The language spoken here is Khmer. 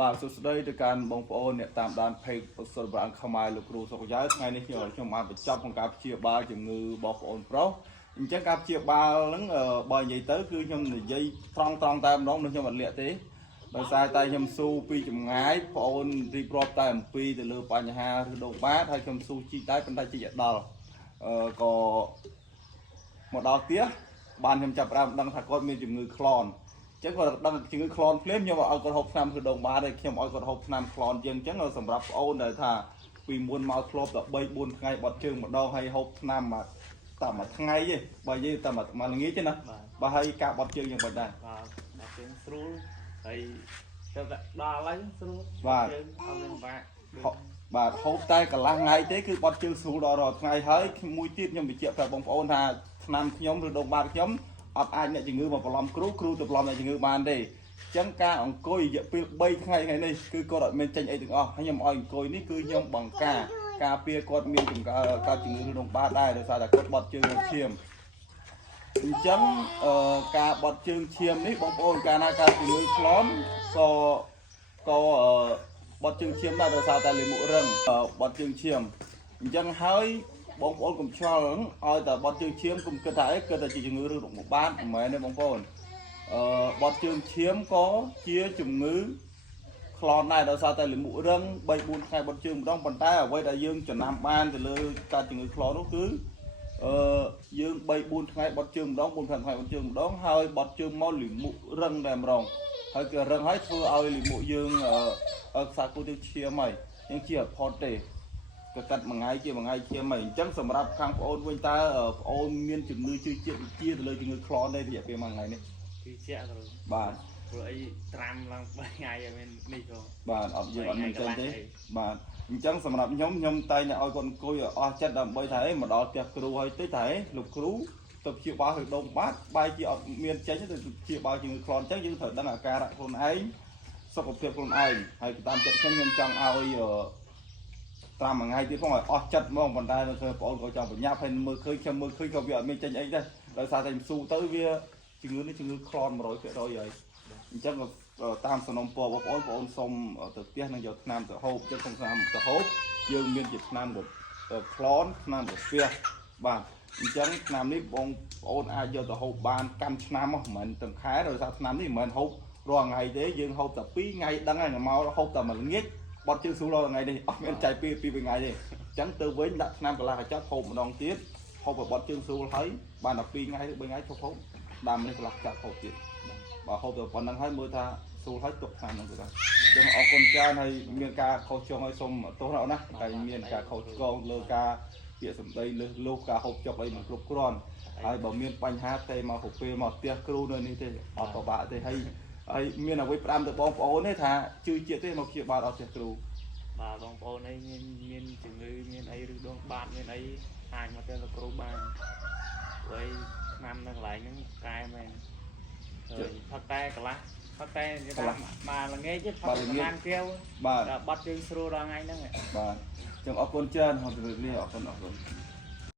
បាទសួស្តីទៅកាន់បងប្អូនអ្នកតាមដានเพจឧស្សាហកម្មខ្មែរលោកគ្រូសុខយ៉ៅថ្ងៃនេះខ្ញុំបានបញ្ចប់ក្នុងការព្យាបាលជំងឺបងប្អូនប្រុសអញ្ចឹងការព្យាបាលហ្នឹងបើនិយាយទៅគឺខ្ញុំនិយាយត្រង់តែម្ដងខ្ញុំអត់លាក់ទេដោយសារតែខ្ញុំស៊ូពីចម្ងាយបងប្អូនរៀបរាប់តែអំពីទៅលើបញ្ហាឬដងបាតហើយខ្ញុំស៊ូជីកដែរប៉ុន្តែជីកអត់ដល់ក៏មកដល់ផ្ទះបានខ្ញុំចាប់ផ្ដើមដឹងថាគាត់មានជំងឺក្លន់ចឹងគាត់ដឹងជំងឺក្លន់ភ្លាមខ្ញុំឲ្យគាត់ហូបថ្នាំគឺដងបាតហើយខ្ញុំឲ្យគាត់ហូបថ្នាំក្លន់ជាងចឹងសម្រាប់បងអូនដែលថាពីមុនមកធ្លាប់ដល់3 4ថ្ងៃបត់ជើងម្ដងហើយហូបថ្នាំតែមួយថ្ងៃទេបើនិយាយតែមួយល្ងាចទេណាបើហើយការបត់ជើងយ៉ាងម៉េចដែរបាទបត់ជើងស្រួលហើយទៅដល់ហើយស្រួលបាទជើងអត់មានបាក់បាទហូបតែកន្លះថ្ងៃទេគឺបត់ជើងស្រួលដល់រាល់ថ្ងៃហើយមួយទៀតខ្ញុំបញ្ជាក់ប្រាប់បងប្អូនថាថ្នាំខ្ញុំឬដងបាតខ្ញុំអត់អាចអ្នកជំងឺមកបន្លំគ្រូទៅបន្លំអ្នកជំងឺបានទេអញ្ចឹងការអង្គុយរយៈពេល3ថ្ងៃនេះគឺគាត់អត់មានចេញអីទាំងអស់ហើយខ្ញុំឲ្យអង្គុយនេះគឺខ្ញុំបង្ការពារគាត់មានកើតជំងឺដងបាតដែរដោយសារតែគាត់បត់ជើងឈាមអញ្ចឹងការបត់ជើងឈាមនេះបងប្អូនកាលណាកើតជំងឺក្លន់ក៏បត់ជើងឈាមដែរដោយសារតែលាមករឹងបត់ជើងឈាមអញ្ចឹងហើយបងប្អូនកុំឆ្ងល់ឲ្យតែបត់ជើងឈាមកុំគិតថាអីគិតតែជាជំងឺឬរោគបាតមិនមែនទេបងប្អូនបត់ជើងឈាមក៏ជាជំងឺក្លន់ដែរដោយសារតែលាមករឹង 3-4 ថ្ងៃបត់ជើងម្ដងប៉ុន្តែអ្វីដែលយើងចំណាំបានទៅលើការជំងឺក្លន់នោះគឺយើង 3-4 ថ្ងៃបត់ជើងម្ដង 4-5 ថ្ងៃបត់ជើងម្ដងហើយបត់ជើងមកលាករឹងតែម្ដងហើយគឺរឹងហើយធ្វើឲ្យលាមកយើងខ្សែគូទៅឈាមហើយយើងជាអត់ផុតទេក៏កាត់មួយថ្ងៃជាមួយថ្ងៃឈាមហើយអញ្ចឹងសម្រាប់ខាងប្អូនវិញតើប្អូនមានជំងឺជឿជាក់វិជាទៅលើជំងឺក្លន់ទេរយៈពេលមួយថ្ងៃនេះជឿជាក់គ្រូបាទព្រោះអីត្រាំឡើង3ថ្ងៃឲ្យមាននេះគ្រូបាទអត់យើងអត់មានចេញទេបាទអញ្ចឹងសម្រាប់ខ្ញុំតែងតែឲ្យគាត់អង្គុយអស់ចិត្តដើម្បីថាមកដល់ផ្ទះគ្រូហើយតិចតែលោកគ្រូទៅព្យាបាលឲ្យដងបាតបែរជាអត់មានចេញទៅព្យាបាលជំងឺក្លន់អញ្ចឹងយើងត្រូវដឹងអាការៈខ្លួនឯងសុខភាពខ្លួនឯងហើយតាមចិត្តខ្ញុំចង់ឲ្យតាមមួយថ្ងៃទៀតផងឲ្យអស់ចិត្តហ្មងប៉ុន្តែនៅឃើញបងប្អូនក៏ចង់បញ្ញាប់ហើយមើលឃើញខ្ញុំមើលឃើញក៏វាអត់មានចេញអីដែរដោយសារតែស៊ូទៅវាជំងឺនេះជំងឺក្លន់ 100% ហើយអញ្ចឹងតាមសំណុំពរបងប្អូនសូមទៅផ្ទះនឹងយកថ្នាំទៅហូបចិត្តក្នុងថ្នាំទៅហូបយើងមានជាថ្នាំក្លន់ថ្នាំកាហ្វេបាទអញ្ចឹងថ្នាំនេះបងប្អូនអាចយកទៅហូបបានកាន់ឆ្នាំមិនមែនទាំងខែដោយសារថ្នាំនេះមិនមែនហូបរាល់ថ្ងៃទេយើងហូបតែ2ថ្ងៃដឹងហើយមកហូបតែមួយល្ងាចបត់ជើងស្រួលរាល់ថ្ងៃនេះអត់មានចៃពីថ្ងៃទេអញ្ចឹងទៅវិញដាក់ថ្នាំកន្លះកញ្ចប់ហូបម្ដងទៀតហូបឲ្យបត់ជើងស្រួលហើយបានតែ2ថ្ងៃឬ3ថ្ងៃឈប់ហូបដើមនេះកន្លះកញ្ចប់ហូបទៀតបើហូបទៅប៉ុណ្្នឹងហើយមើលថាស្រួលហើយទុកថ្នាំហ្នឹងទៅដែរអញ្ចឹងអរគុណច្រើនហើយមានការខុសឆ្គងឲ្យសូមទោសណាហើយមានការខុសឆ្គងលើការពាក្យសម្ដីលើសលោការហូបចុកអីមិនគ្រប់គ្រាន់ហើយបើមានបញ្ហាទេមកប្រពេលមកផ្ទះគ្រូនៅនេះទេអត់ពិបាកទេហើយមានអ្វីផ្ដាំទៅបងប្អូនទេថាជឿជាក់ទេមកព្យាបាលអត់ផ្ទះគ្រូបាទបងប្អូនអីមានជំងឺមានអីឬដងបាតមានអីអាចមកទៅលោកគ្រូបានហើយឆ្នាំនៅកន្លែងហ្នឹងកែមែនផឹកតែកន្លះផឹកតែនិយាយថាមកល្ងាចទេផឹកប្រហែលគាវបាទបត់ជើងស្រួលដល់ថ្ងៃហ្នឹងបាទចឹងអរគុណច្រើនហើយជម្រាបលាអរគុណ